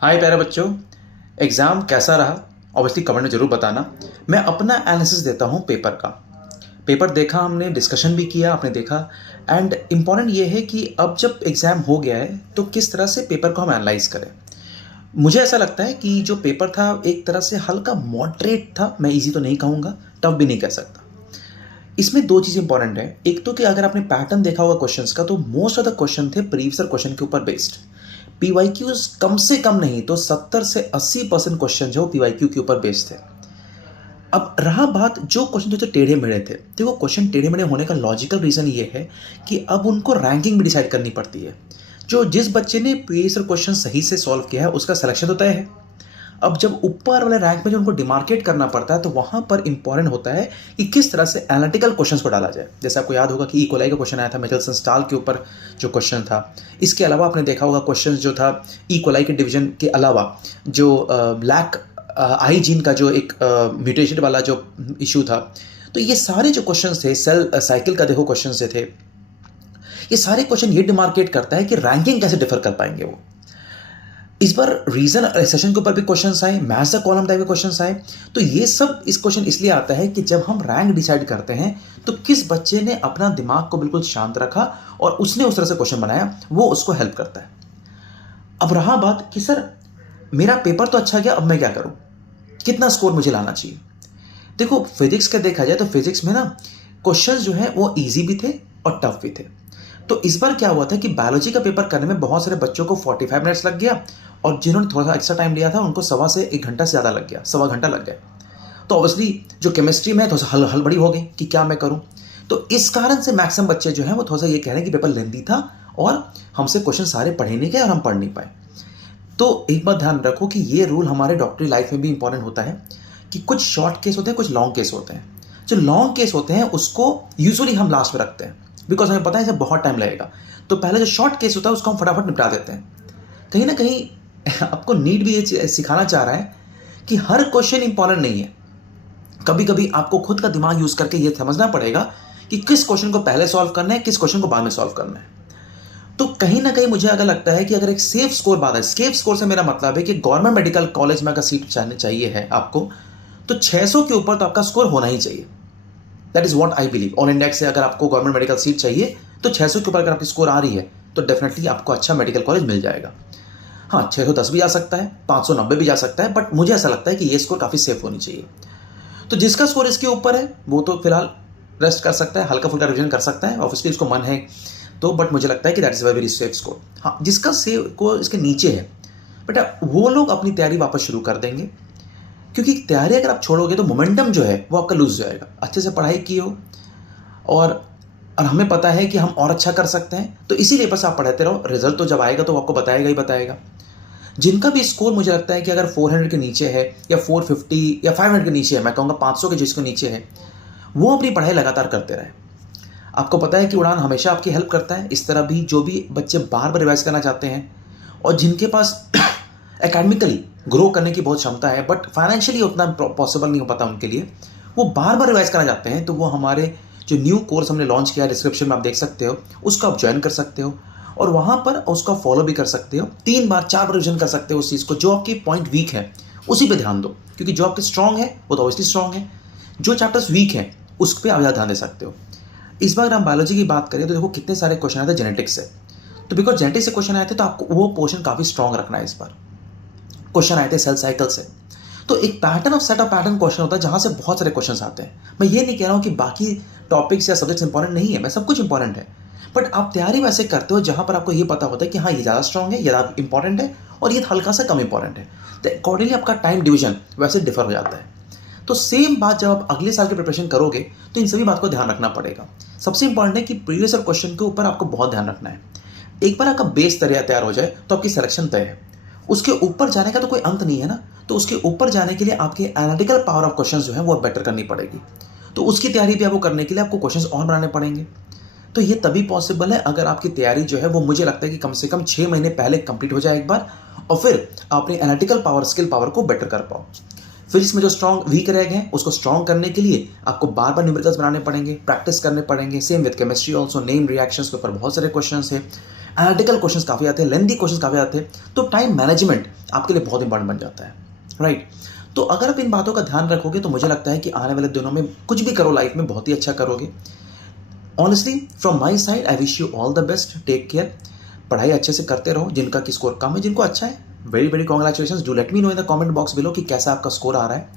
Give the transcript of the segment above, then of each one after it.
हाय प्यारे बच्चों। एग्ज़ाम कैसा रहा? ऑब्वियसली कमेंट में ज़रूर बताना। मैं अपना एनालिसिस देता हूँ पेपर का। पेपर देखा हमने, डिस्कशन भी किया, आपने देखा। एंड इम्पॉर्टेंट ये है कि अब जब एग्ज़ाम हो गया है तो किस तरह से पेपर को हम एनालाइज करें। मुझे ऐसा लगता है कि जो पेपर था एक तरह से हल्का मॉडरेट था। मैं इजी तो नहीं कहूँगा, टफ भी नहीं कह सकता। इसमें दो चीज़ इंपॉर्टेंट है। एक तो कि अगर आपने पैटर्न देखा होगा क्वेश्चंस का, तो मोस्ट ऑफ द क्वेश्चन थे प्रीवियस क्वेश्चन के ऊपर बेस्ड। पीवाईक्यूज कम से कम नहीं तो 70 से 80% क्वेश्चन जो पीवाईक्यू के ऊपर बेस्ड थे। अब रहा बात जो क्वेश्चन जो टेढ़े मेढ़े थे, तो वो क्वेश्चन टेढ़े मेढ़े होने का लॉजिकल रीजन ये है कि अब उनको रैंकिंग भी डिसाइड करनी पड़ती है। जो जिस बच्चे ने प्रीवियस क्वेश्चन सही से सॉल्व किया है उसका सिलेक्शन तो तय है। अब जब ऊपर वाले रैंक में जो उनको डिमार्केट करना पड़ता है तो वहां पर इंपॉर्टेंट होता है कि किस तरह से एनालिटिकल क्वेश्चंस को डाला जाए। जैसे आपको याद होगा कि इकोलाई का क्वेश्चन आया था, मिचेल्सन स्टाल के ऊपर जो क्वेश्चन था। इसके अलावा आपने देखा होगा क्वेश्चन जो था इकोलाई के डिवीजन के अलावा जो ब्लैक आई जीन का जो एक म्यूटेशन वाला जो इशू था। तो ये सारे जो क्वेश्चन थे, सेल साइकिल का देखो क्वेश्चन थे, ये सारे क्वेश्चन ये डिमार्केट करता है कि रैंकिंग कैसे डिफर कर पाएंगे वो। इस बार रीजन सेशन के ऊपर भी क्वेश्चंस आए, मैथ्स का कॉलम टाइप के क्वेश्चंस आए। तो ये सब इस क्वेश्चन इसलिए आता है कि जब हम रैंक डिसाइड करते हैं तो किस बच्चे ने अपना दिमाग को बिल्कुल शांत रखा और उसने उस तरह से क्वेश्चन बनाया, वो उसको हेल्प करता है। अब रहा बात कि सर मेरा पेपर तो अच्छा गया, अब मैं क्या करूं, कितना स्कोर मुझे लाना चाहिए। देखो फिजिक्स का देखा जाए तो फिजिक्स में ना क्वेश्चन जो है वो ईजी भी थे और टफ भी थे। तो इस बार क्या हुआ था कि बायोलॉजी का पेपर करने में बहुत सारे बच्चों को 45 मिनट्स लग गया और जिन्होंने थोड़ा सा एक्स्ट्रा टाइम लिया था उनको सवा से 1 घंटा से ज़्यादा लग गया, सवा घंटा लग गया। तो ऑब्वियसली जो केमिस्ट्री में थोड़ा सा हलबड़ी हो गई कि क्या मैं करूं। तो इस कारण से मैक्सिमम बच्चे जो हैं वो थोड़ा सा ये कह रहे हैं कि पेपर लेंदी था और हमसे क्वेश्चन सारे पढ़े नहीं गए और हम पढ़ नहीं पाए। तो एक बात ध्यान रखो कि ये रूल हमारे डॉक्टरी लाइफ में भी इंपॉर्टेंट होता है कि कुछ शॉर्ट केस होते हैं, कुछ लॉन्ग केस होते हैं। जो लॉन्ग केस होते हैं उसको यूजुअली हम लास्ट में रखते हैं, बिकॉज हमें पता है जब बहुत टाइम लगेगा। तो पहले जो शॉर्ट केस होता है उसको हम फटाफट निपटा देते हैं। कहीं ना कहीं आपको नीट भी ये सिखाना चाह रहा है कि हर क्वेश्चन इंपॉर्टेंट नहीं है। कभी कभी आपको खुद का दिमाग यूज करके ये समझना पड़ेगा कि किस क्वेश्चन को पहले सॉल्व करना है, किस क्वेश्चन को बाद में सॉल्व करना है। तो कहीं ना कहीं मुझे अगर लगता है कि अगर एक सेफ स्कोर बात है, सेफ स्कोर से मेरा मतलब है कि गवर्नमेंट मेडिकल कॉलेज में अगर सीट चाहिए है आपको, तो 600 के ऊपर तो आपका स्कोर होना ही चाहिए। That is what I believe. All India से अगर आपको गवर्नमेंट मेडिकल सीट चाहिए तो 600 के ऊपर अगर आपकी स्कोर आ रही है तो डेफिनेटली आपको अच्छा मेडिकल कॉलेज मिल जाएगा। हाँ, 610 भी जा सकता है, 590 भी जा सकता है, बट मुझे ऐसा लगता है कि ये स्कोर काफ़ी सेफ होनी चाहिए। तो जिसका स्कोर इसके ऊपर है वो तो फिलहाल रेस्ट कर सकता है, हल्का फुल्का रिविजन कर सकता है, ऑब्वियसली उसको मन है तो, बट मुझे लगता है कि that is very safe score. हाँ, जिसका सेफ को इसके नीचे है बेटा, वो लोग अपनी तैयारी वापस शुरू कर देंगे, क्योंकि तैयारी अगर आप छोड़ोगे तो मोमेंटम जो है वो आपका लूज जाएगा। अच्छे से पढ़ाई की हो और हमें पता है कि हम और अच्छा कर सकते हैं, तो इसीलिए बस आप पढ़ाते रहो। रिजल्ट तो जब आएगा तो आपको बताएगा ही बताएगा। जिनका भी स्कोर मुझे लगता है कि अगर 400 के नीचे है या 450 या 500 के नीचे है, मैं कहूँगा 500 के जिसके नीचे है, वो अपनी पढ़ाई लगातार करते रहे। आपको पता है कि उड़ान हमेशा आपकी हेल्प करता है। इस तरह भी जो भी बच्चे बार बार रिवाइज करना चाहते हैं और जिनके पास एकेडमिकली ग्रो करने की बहुत क्षमता है बट फाइनेंशियली उतना पॉसिबल नहीं हो पाता उनके लिए, वो बार बार रिवाइज करना चाहते हैं, तो वो हमारे जो न्यू कोर्स हमने लॉन्च किया है, डिस्क्रिप्शन में आप देख सकते हो, उसको आप ज्वाइन कर सकते हो और वहाँ पर उसका फॉलो भी कर सकते हो। 3 बार 4 बार रिविजन कर सकते हो उस चीज़ को। जो आपकी पॉइंट वीक है उसी पे ध्यान दो, क्योंकि जो आपके स्ट्रॉन्ग है वो तो ऑब्वियसली स्ट्रॉन्ग है। जो चैप्टर्स वीक हैं उस पर आप ज़्यादा ध्यान दे सकते हो। इस बार हम बायोलॉजी की बात करें तो देखो कितने सारे क्वेश्चन आए थे जेनेटिक्स से। तो बिकॉज जेनेटिक्स से क्वेश्चन आए थे तो आपको वो पोर्शन काफ़ी स्ट्रॉन्ग रखना है। इस बार क्वेश्चन आए थे सेल साइकिल से, तो एक pattern of set of pattern question होता है जहां से बहुत सारे क्वेश्चंस आते हैं। मैं ये नहीं कह रहा हूं कि बाकी टॉपिक्स या सब्जेक्ट्स इंपॉर्टेंट नहीं है, मैं सब कुछ इंपॉर्टेंट है, बट आप तैयारी वैसे करते हो जहां पर आपको ये पता होता है कि हाँ ये ज़्यादा स्ट्रॉन्ग है, ये ज़्यादा इंपॉर्टेंट है और ये हल्का सा कम इंपॉर्टेंट है। तो अकॉर्डिंगली आपका टाइम डिवीजन वैसे डिफर हो जाता है। तो सेम बात जब आप अगले साल की प्रिपरेशन करोगे तो इन सभी बात को ध्यान रखना पड़ेगा। सबसे इंपॉर्टेंट है कि प्रीवियस क्वेश्चन के ऊपर आपको बहुत ध्यान रखना है। एक बार आपका बेस तैयार हो जाए तो आपकी सिलेक्शन तय है। उसके ऊपर जाने का तो कोई अंत नहीं है ना। तो उसके ऊपर जाने के लिए आपके एनालिटिकल पावर ऑफ क्वेश्चंस जो है वो बेटर करनी पड़ेगी। तो उसकी तैयारी भी आपको करने के लिए आपको क्वेश्चंस और बनाने पड़ेंगे। तो ये तभी पॉसिबल है अगर आपकी तैयारी जो है वो मुझे लगता है कि कम से कम 6 महीने पहले कंप्लीट हो जाए एक बार, और फिर अपनी एनालिटिकल पावर, स्किल पावर को बेटर कर पाओ। फिजिक्स में जो स्ट्रॉन्ग वीक रह गए हैं उसको स्ट्रॉन्ग करने के लिए आपको बार बार न्यूमेरिकल्स बनाने पड़ेंगे, प्रैक्टिस करने पड़ेंगे। Same with chemistry also, name reactions के ऊपर बहुत सारे क्वेश्चंस है, एनालिटिकल क्वेश्चंस काफ़ी आते हैं, लेंथी क्वेश्चंस काफ़ी आते हैं, तो टाइम मैनेजमेंट आपके लिए बहुत इंपॉर्टेंट बन जाता है, राइट। तो अगर आप इन बातों का ध्यान रखोगे तो मुझे लगता है कि आने वाले दिनों में कुछ भी करो लाइफ में बहुत ही अच्छा करोगे। Honestly from my side I wish you all the best, take care, पढ़ाई अच्छे से करते रहो। जिनका की स्कोर कम है, जिनको अच्छा है, very very congratulation. Do let me know in the comment box below कि कैसा आपका स्कोर आ रहा है,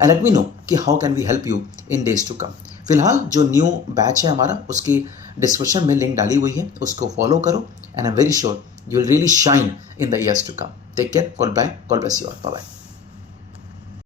एंड लेट मी नो कि how can we help you in days to come. फिलहाल जो न्यू बैच है हमारा, उसकी डिस्क्रिप्शन में लिंक डाली हुई है, उसको फॉलो करो, and I am very sure you will really shine in the years to come. Take care, goodbye, god bless you all, bye bye.